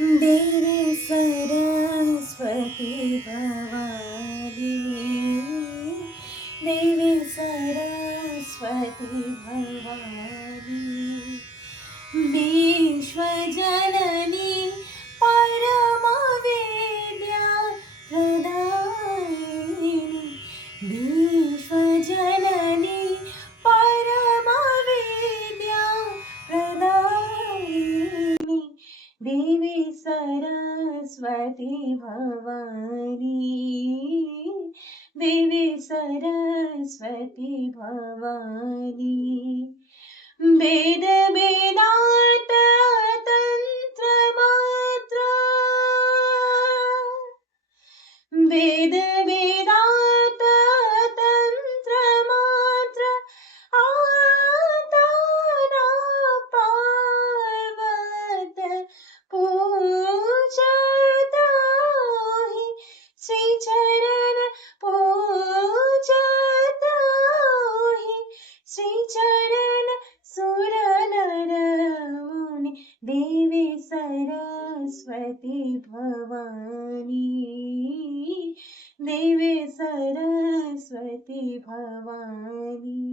देवी सरस्वती भवानी, देवी सरस्वती भवानी, विश्वजननी परमविद्या प्रदायिनी, विश्वजननी परमविद्या प्रदायिनी, देवी सरस्वती भवानी, देवी सरस्वती भवानी, वेद वेदांत तंत्र मंत्र, वेद वेदांत तंत्र मंत्र, आदान पार्वत पूजता ही, श्री चरण पूजता ही, श्री चरण सुर नर मुनि, देवी सरस्वती भवानी, देवी सरस्वती भवानी।